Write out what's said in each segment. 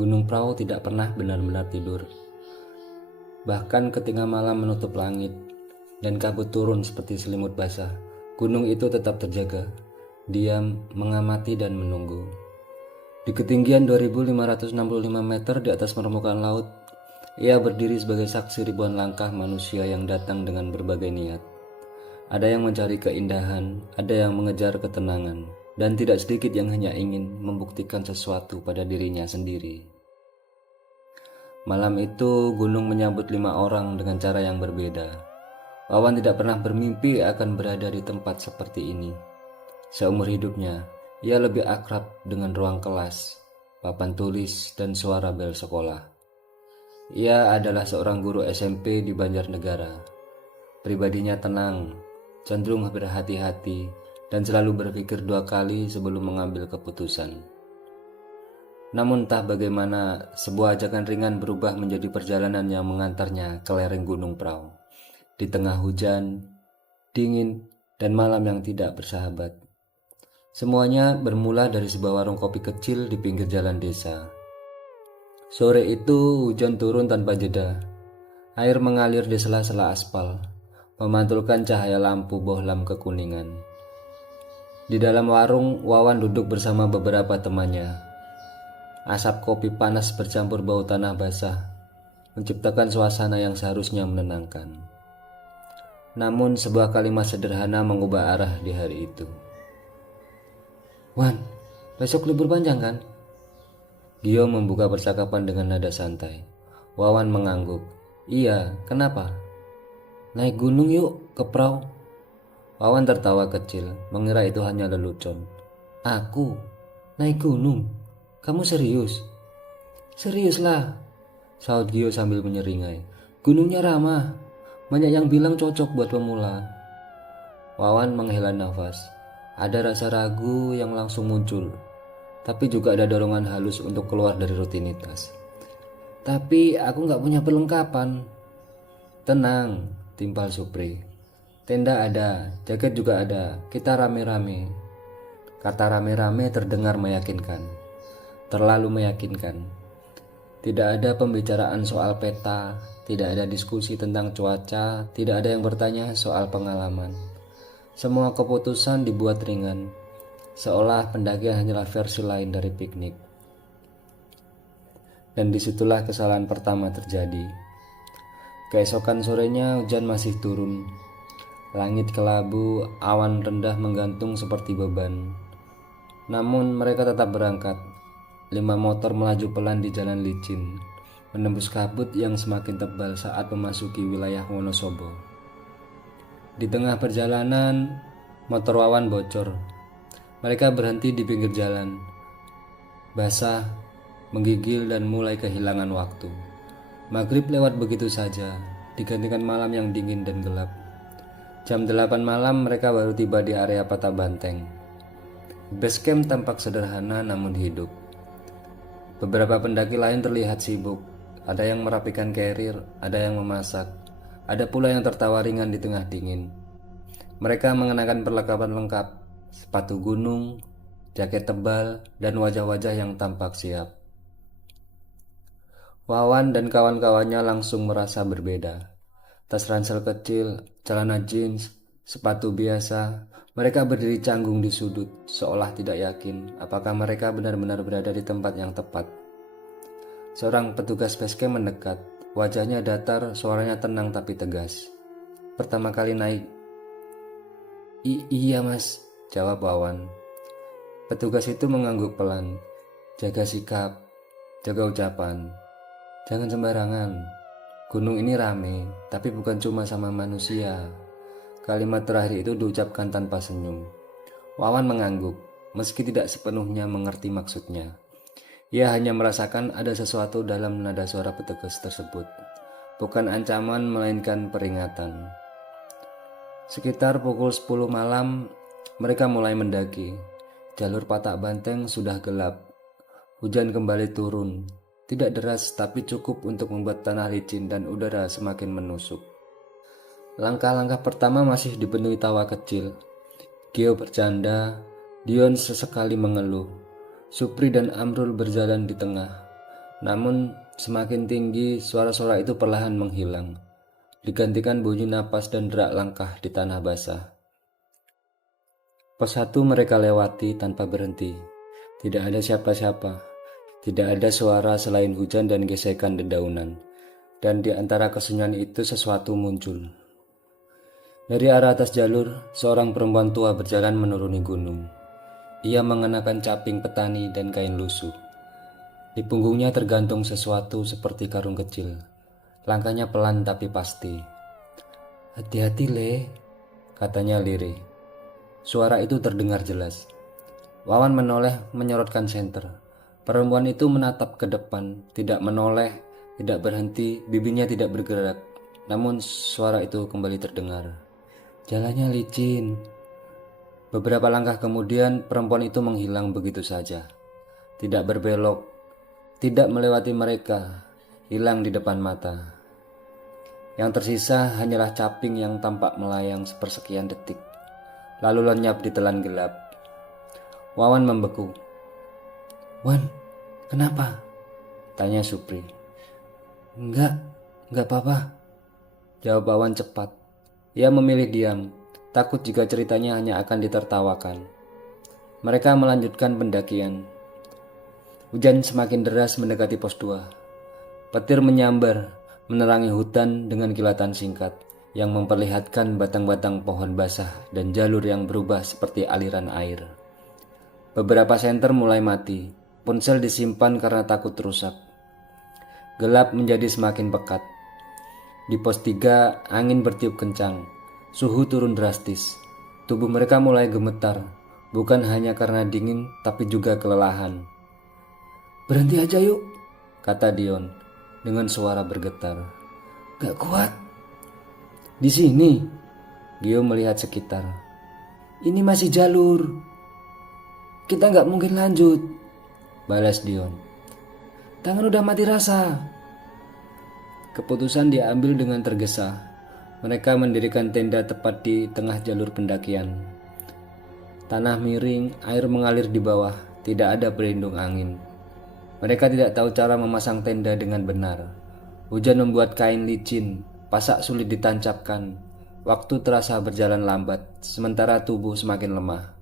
Gunung Prau tidak pernah benar-benar tidur. Bahkan ketika malam menutup langit dan kabut turun seperti selimut basah, gunung itu tetap terjaga, diam, mengamati dan menunggu. Di ketinggian 2565 meter di atas permukaan laut, ia berdiri sebagai saksi ribuan langkah manusia yang datang dengan berbagai niat. Ada yang mencari keindahan, ada yang mengejar ketenangan, dan tidak sedikit yang hanya ingin membuktikan sesuatu pada dirinya sendiri. Malam itu gunung menyambut 5 orang dengan cara yang berbeda. Wawan tidak pernah bermimpi akan berada di tempat seperti ini. Seumur hidupnya, ia lebih akrab dengan ruang kelas, papan tulis, dan suara bel sekolah. Ia adalah seorang guru SMP di Banjarnegara. Pribadinya tenang, cenderung berhati-hati, dan selalu berpikir 2 kali sebelum mengambil keputusan. Namun entah bagaimana, sebuah ajakan ringan berubah menjadi perjalanan yang mengantarnya ke lereng Gunung Prau. Di tengah hujan, dingin, dan malam yang tidak bersahabat. Semuanya bermula dari sebuah warung kopi kecil di pinggir jalan desa. Sore itu hujan turun tanpa jeda. Air mengalir di sela-sela aspal, memantulkan cahaya lampu bohlam kekuningan. Di dalam warung, Wawan duduk bersama beberapa temannya. Asap kopi panas bercampur bau tanah basah, menciptakan suasana yang seharusnya menenangkan. Namun sebuah kalimat sederhana mengubah arah di hari itu. "Wan, besok libur panjang kan?" Gio membuka percakapan dengan nada santai. Wawan mengangguk. "Iya, kenapa?" "Naik gunung yuk, ke Prau." Wawan tertawa kecil, mengira itu hanya lelucon. "Aku? Naik gunung? Kamu serius?" "Serius lah," saut Gio sambil menyeringai. "Gunungnya ramah, banyak yang bilang cocok buat pemula." Wawan menghela nafas. Ada rasa ragu yang langsung muncul, tapi juga ada dorongan halus untuk keluar dari rutinitas. "Tapi aku nggak punya perlengkapan." "Tenang," timpal Supri. "Tenda ada, jaket juga ada, kita rame-rame." Kata rame-rame terdengar meyakinkan. Terlalu meyakinkan. Tidak ada pembicaraan soal peta, tidak ada diskusi tentang cuaca, tidak ada yang bertanya soal pengalaman. Semua keputusan dibuat ringan, seolah pendakian hanyalah versi lain dari piknik. Dan disitulah kesalahan pertama terjadi. Keesokan sorenya hujan masih turun. Langit kelabu, awan rendah menggantung seperti beban. Namun mereka tetap berangkat. 5 motor melaju pelan di jalan licin, menembus kabut yang semakin tebal saat memasuki wilayah Wonosobo. Di tengah perjalanan, motor Wawan bocor. Mereka berhenti di pinggir jalan, basah, menggigil dan mulai kehilangan waktu. Maghrib lewat begitu saja, digantikan malam yang dingin dan gelap. Jam 8 malam mereka baru tiba di area Patah Banteng. Base camp tampak sederhana namun hidup. Beberapa pendaki lain terlihat sibuk, ada yang merapikan carrier, ada yang memasak, ada pula yang tertawa ringan di tengah dingin. Mereka mengenakan perlengkapan lengkap, sepatu gunung, jaket tebal, dan wajah-wajah yang tampak siap. Wawan dan kawan-kawannya langsung merasa berbeda. Tas ransel kecil, celana jeans, sepatu biasa. Mereka berdiri canggung di sudut, seolah tidak yakin apakah mereka benar-benar berada di tempat yang tepat. Seorang petugas basecamp mendekat, wajahnya datar, suaranya tenang tapi tegas. "Pertama kali naik?" Iya mas," jawab Wawan. Petugas itu mengangguk pelan. "Jaga sikap, jaga ucapan. Jangan sembarangan. Gunung ini rame, tapi bukan cuma sama manusia." Kalimat terakhir itu diucapkan tanpa senyum. Wawan mengangguk, meski tidak sepenuhnya mengerti maksudnya. Ia hanya merasakan ada sesuatu dalam nada suara petugas tersebut. Bukan ancaman, melainkan peringatan. Sekitar pukul 10 malam, mereka mulai mendaki. Jalur Patah Banteng sudah gelap. Hujan kembali turun. Tidak deras, tapi cukup untuk membuat tanah licin dan udara semakin menusuk. Langkah-langkah pertama masih dipenuhi tawa kecil. Gio bercanda, Dion sesekali mengeluh. Supri dan Amrul berjalan di tengah. Namun semakin tinggi, suara-suara itu perlahan menghilang, digantikan bunyi napas dan derak langkah di tanah basah. Pos 1 mereka lewati tanpa berhenti. Tidak ada siapa-siapa. Tidak ada suara selain hujan dan gesekan dedaunan. Dan di antara kesunyian itu sesuatu muncul. Dari arah atas jalur, seorang perempuan tua berjalan menuruni gunung. Ia mengenakan caping petani dan kain lusuh. Di punggungnya tergantung sesuatu seperti karung kecil. Langkahnya pelan tapi pasti. "Hati-hati, Le," katanya lirih. Suara itu terdengar jelas. Wawan menoleh menyorotkan senter. Perempuan itu menatap ke depan, tidak menoleh, tidak berhenti, bibirnya tidak bergerak. Namun suara itu kembali terdengar. "Jalannya licin." Beberapa langkah kemudian perempuan itu menghilang begitu saja. Tidak berbelok, tidak melewati mereka, hilang di depan mata. Yang tersisa hanyalah caping yang tampak melayang sepersekian detik, lalu lenyap di telan gelap. Wawan membeku. "Wan, kenapa?" tanya Supri. Enggak apa-apa," jawab Wawan cepat. Ia memilih diam, takut jika ceritanya hanya akan ditertawakan. Mereka melanjutkan pendakian. Hujan semakin deras mendekati pos 2. Petir menyambar, menerangi hutan dengan kilatan singkat yang memperlihatkan batang-batang pohon basah dan jalur yang berubah seperti aliran air. Beberapa senter mulai mati, ponsel disimpan karena takut rusak. Gelap menjadi semakin pekat. Di pos 3, angin bertiup kencang, suhu turun drastis. Tubuh mereka mulai gemetar, bukan hanya karena dingin tapi juga kelelahan. "Berhenti aja yuk," kata Dion dengan suara bergetar. "Gak kuat." "Di sini," Gio melihat sekitar. "Ini masih jalur. Kita gak mungkin lanjut," balas Dion. "Tangan udah mati rasa." Keputusan diambil dengan tergesa. Mereka mendirikan tenda tepat di tengah jalur pendakian. Tanah miring, air mengalir di bawah, tidak ada pelindung angin. Mereka tidak tahu cara memasang tenda dengan benar. Hujan membuat kain licin, pasak sulit ditancapkan. Waktu terasa berjalan lambat, sementara tubuh semakin lemah.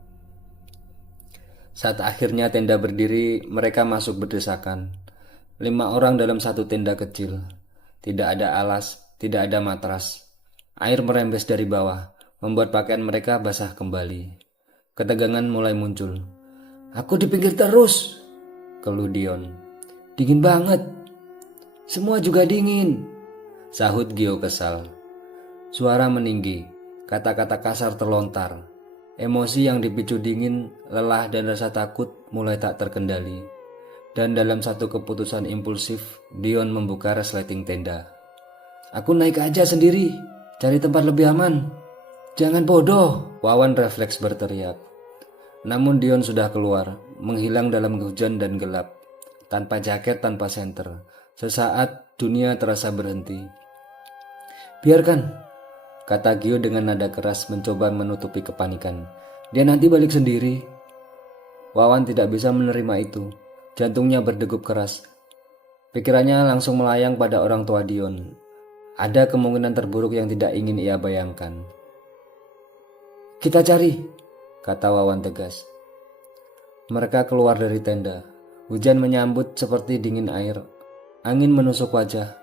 Saat akhirnya tenda berdiri, mereka masuk berdesakan. 5 orang dalam satu tenda kecil. Tidak ada alas, tidak ada matras. Air merembes dari bawah, membuat pakaian mereka basah kembali. Ketegangan mulai muncul. "Aku di pinggir terus," keluh Dion. "Dingin banget." "Semua juga dingin," sahut Gio kesal. Suara meninggi, kata-kata kasar terlontar. Emosi yang dipicu dingin, lelah dan rasa takut mulai tak terkendali. Dan dalam satu keputusan impulsif, Dion membuka resleting tenda. "Aku naik aja sendiri, cari tempat lebih aman." "Jangan bodoh," Wawan refleks berteriak. Namun Dion sudah keluar, menghilang dalam hujan dan gelap. Tanpa jaket, tanpa senter. Sesaat dunia terasa berhenti. "Biarkan," kata Gio dengan nada keras mencoba menutupi kepanikan. "Dia nanti balik sendiri." Wawan tidak bisa menerima itu. Jantungnya berdegup keras. Pikirannya langsung melayang pada orang tua Dion. Ada kemungkinan terburuk yang tidak ingin ia bayangkan. "Kita cari," kata Wawan tegas. Mereka keluar dari tenda. Hujan menyambut seperti dingin air. Angin menusuk wajah.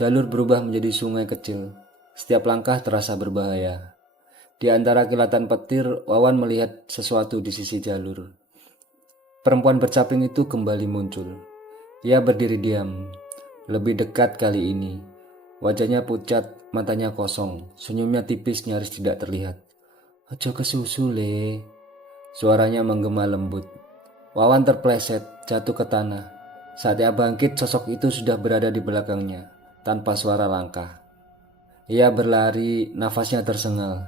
Jalur berubah menjadi sungai kecil. Setiap langkah terasa berbahaya. Di antara kilatan petir, Wawan melihat sesuatu di sisi jalur. Perempuan bercaping itu kembali muncul. Ia berdiri diam, lebih dekat kali ini. Wajahnya pucat, matanya kosong, senyumnya tipis nyaris tidak terlihat. "Ojo kesusu, Le," suaranya menggema lembut. Wawan terpleset, jatuh ke tanah. Saat ia bangkit, sosok itu sudah berada di belakangnya, tanpa suara langkah. Ia berlari, nafasnya tersengal.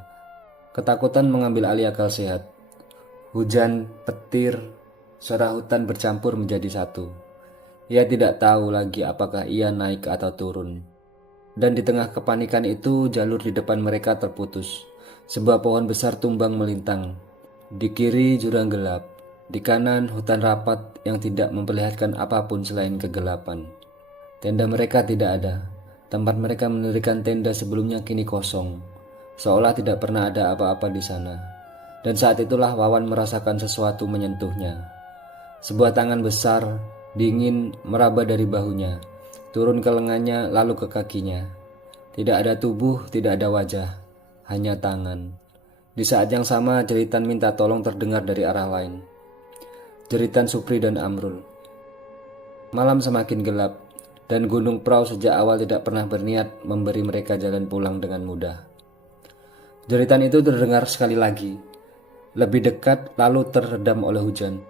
Ketakutan mengambil alih akal sehat. Hujan, petir, suara hutan bercampur menjadi satu. Ia tidak tahu lagi apakah ia naik atau turun. Dan di tengah kepanikan itu, jalur di depan mereka terputus. Sebuah pohon besar tumbang melintang. Di kiri jurang gelap, di kanan hutan rapat yang tidak memperlihatkan apapun selain kegelapan. Tenda mereka tidak ada. Tempat mereka mendirikan tenda sebelumnya kini kosong, seolah tidak pernah ada apa-apa di sana. Dan saat itulah Wawan merasakan sesuatu menyentuhnya. Sebuah tangan besar, dingin, meraba dari bahunya, turun ke lengannya lalu ke kakinya. Tidak ada tubuh, tidak ada wajah, hanya tangan. Di saat yang sama, jeritan minta tolong terdengar dari arah lain. Jeritan Supri dan Amrul. Malam semakin gelap, dan Gunung Prau sejak awal tidak pernah berniat memberi mereka jalan pulang dengan mudah. Jeritan itu terdengar sekali lagi, lebih dekat lalu terredam oleh hujan.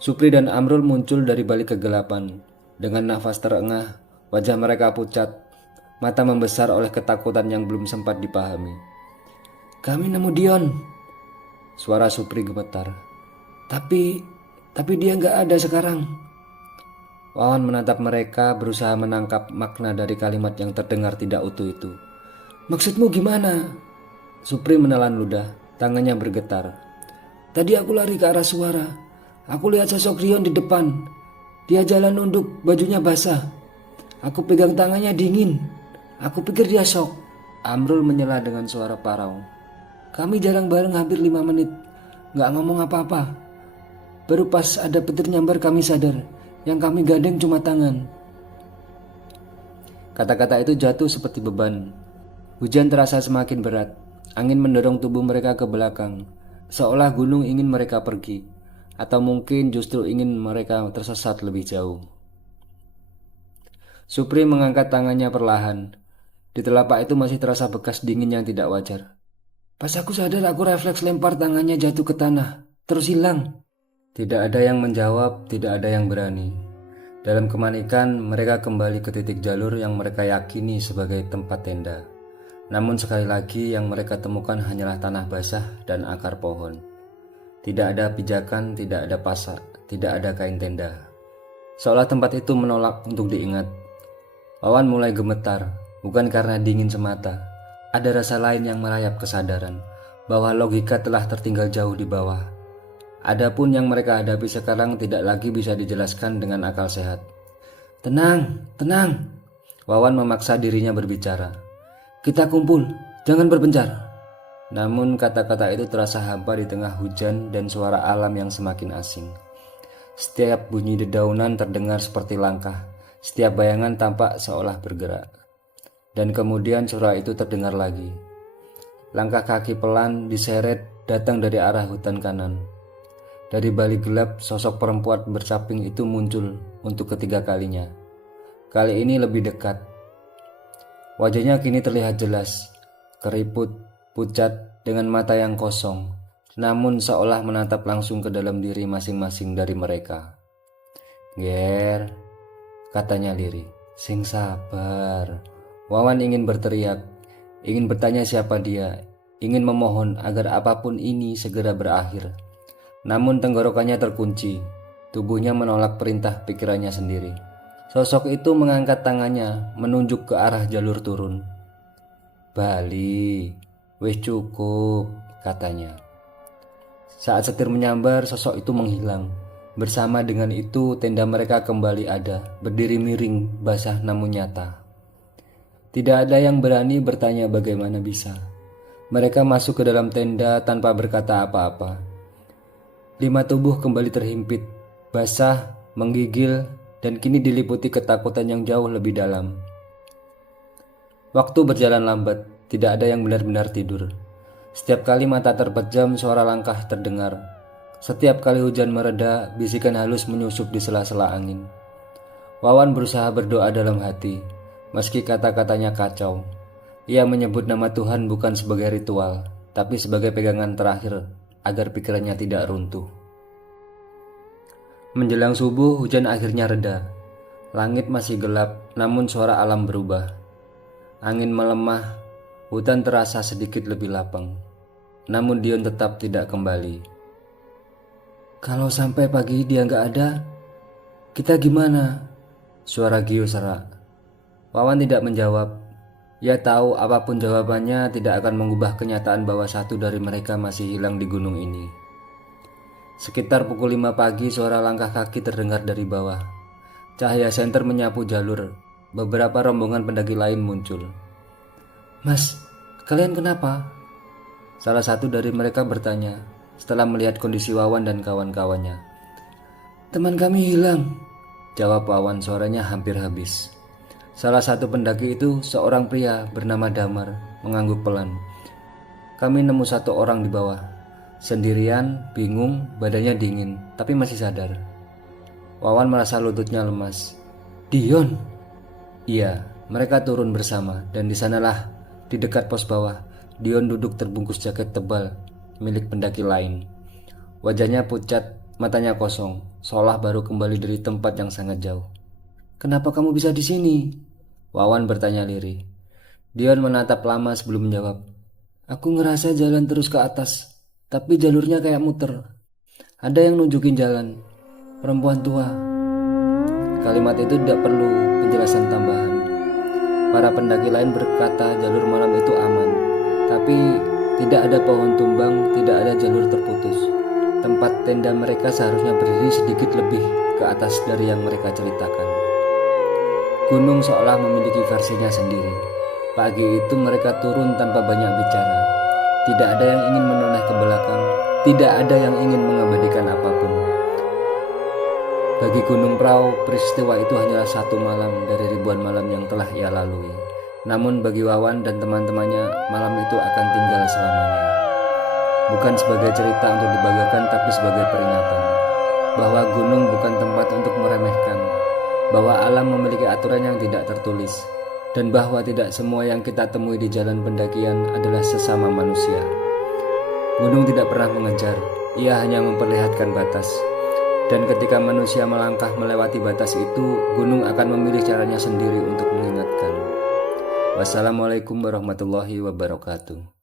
Supri dan Amrul muncul dari balik kegelapan. Dengan nafas terengah, wajah mereka pucat, mata membesar oleh ketakutan yang belum sempat dipahami. "Kami nemu Dion," suara Supri gemetar. Tapi dia nggak ada sekarang." Wawan menatap mereka, berusaha menangkap makna dari kalimat yang terdengar tidak utuh itu. "Maksudmu gimana?" Supri menelan ludah, tangannya bergetar. "Tadi aku lari ke arah suara. Aku lihat sosok Dion di depan. Dia jalan nunduk, bajunya basah. Aku pegang tangannya dingin. Aku pikir dia shock." Amrul menyela dengan suara parau. "Kami jarang bareng hampir 5 menit. Nggak ngomong apa-apa. Baru pas ada petir nyambar kami sadar. Yang kami gandeng cuma tangan." Kata-kata itu jatuh seperti beban. Hujan terasa semakin berat. Angin mendorong tubuh mereka ke belakang, seolah gunung ingin mereka pergi, atau mungkin justru ingin mereka tersesat lebih jauh. Supri mengangkat tangannya perlahan. Di telapak itu masih terasa bekas dingin yang tidak wajar. Pas aku sadar, aku refleks lempar tangannya jatuh ke tanah, terus hilang. Tidak ada yang menjawab, tidak ada yang berani. Dalam kemanikan, mereka kembali ke titik jalur yang mereka yakini sebagai tempat tenda. Namun sekali lagi yang mereka temukan hanyalah tanah basah dan akar pohon. Tidak ada pijakan, tidak ada pasak, tidak ada kain tenda. Seolah tempat itu menolak untuk diingat. Wawan mulai gemetar, bukan karena dingin semata. Ada rasa lain yang merayap kesadaran bahwa logika telah tertinggal jauh di bawah. Adapun yang mereka hadapi sekarang tidak lagi bisa dijelaskan dengan akal sehat. "Tenang, tenang." Wawan memaksa dirinya berbicara. "Kita kumpul, jangan berpencar." Namun kata-kata itu terasa hampa di tengah hujan dan suara alam yang semakin asing. Setiap bunyi dedaunan terdengar seperti langkah, setiap bayangan tampak seolah bergerak. Dan kemudian suara itu terdengar lagi. Langkah kaki pelan diseret datang dari arah hutan kanan. Dari balik gelap, sosok perempuan bercaping itu muncul untuk ketiga kalinya. Kali ini lebih dekat. Wajahnya kini terlihat jelas, keriput, pucat, dengan mata yang kosong, namun seolah menatap langsung ke dalam diri masing-masing dari mereka. "Ger," katanya lirih, "sing sabar." Wawan ingin berteriak, ingin bertanya siapa dia, ingin memohon agar apapun ini segera berakhir. Namun tenggorokannya terkunci, tubuhnya menolak perintah pikirannya sendiri. Sosok itu mengangkat tangannya, menunjuk ke arah jalur turun. "Bali, wis cukup," katanya. Saat setir menyambar, sosok itu menghilang. Bersama dengan itu, tenda mereka kembali ada, berdiri miring, basah namun nyata. Tidak ada yang berani bertanya bagaimana bisa. Mereka masuk ke dalam tenda tanpa berkata apa-apa. 5 tubuh kembali terhimpit, basah, menggigil, dan kini diliputi ketakutan yang jauh lebih dalam. Waktu berjalan lambat, tidak ada yang benar-benar tidur. Setiap kali mata terpejam, suara langkah terdengar. Setiap kali hujan mereda, bisikan halus menyusup di sela-sela angin. Wawan berusaha berdoa dalam hati, meski kata-katanya kacau. Ia menyebut nama Tuhan bukan sebagai ritual, tapi sebagai pegangan terakhir agar pikirannya tidak runtuh. Menjelang subuh, hujan akhirnya reda. Langit masih gelap, namun suara alam berubah. Angin melemah, hutan terasa sedikit lebih lapang. Namun Dion tetap tidak kembali. "Kalau sampai pagi dia nggak ada, kita gimana?" Suara Gio serak. Wawan tidak menjawab. Ia tahu apapun jawabannya tidak akan mengubah kenyataan bahwa satu dari mereka masih hilang di gunung ini. Sekitar pukul 5 pagi, suara langkah kaki terdengar dari bawah. Cahaya senter menyapu jalur. beberapa rombongan pendaki lain muncul. "Mas, kalian kenapa?" Salah satu dari mereka bertanya setelah melihat kondisi Wawan dan kawan-kawannya. "Teman kami hilang," jawab Wawan, suaranya hampir habis. Salah satu pendaki itu seorang pria bernama Damar mengangguk pelan. "Kami nemu satu orang di bawah, sendirian, bingung, badannya dingin, tapi masih sadar." Wawan merasa lututnya lemas. "Dion?" "Iya, mereka turun bersama dan di sanalah, di dekat pos bawah, Dion duduk terbungkus jaket tebal milik pendaki lain. Wajahnya pucat, matanya kosong, seolah baru kembali dari tempat yang sangat jauh." "Kenapa kamu bisa di sini?" Wawan bertanya lirih. Dion menatap lama sebelum menjawab. "Aku ngerasa jalan terus ke atas, tapi jalurnya kayak muter. Ada yang nunjukin jalan. Perempuan tua." Kalimat itu tidak perlu penjelasan tambahan. Para pendaki lain berkata jalur malam itu aman, tapi tidak ada pohon tumbang, tidak ada jalur terputus. Tempat tenda mereka seharusnya berdiri sedikit lebih ke atas dari yang mereka ceritakan. Gunung seolah memiliki versinya sendiri. Pagi itu mereka turun tanpa banyak bicara. Tidak ada yang ingin menoleh ke belakang, tidak ada yang ingin mengabadikan apapun. Bagi Gunung Prau, peristiwa itu hanyalah satu malam dari ribuan malam yang telah ia lalui. Namun bagi Wawan dan teman-temannya, malam itu akan tinggal selamanya. Bukan sebagai cerita untuk dibanggakan, tapi sebagai peringatan bahwa gunung bukan tempat untuk meremehkan, bahwa alam memiliki aturan yang tidak tertulis, dan bahwa tidak semua yang kita temui di jalan pendakian adalah sesama manusia. Gunung tidak pernah mengejar, ia hanya memperlihatkan batas. Dan ketika manusia melangkah melewati batas itu, gunung akan memilih caranya sendiri untuk mengingatkan. Wassalamualaikum warahmatullahi wabarakatuh.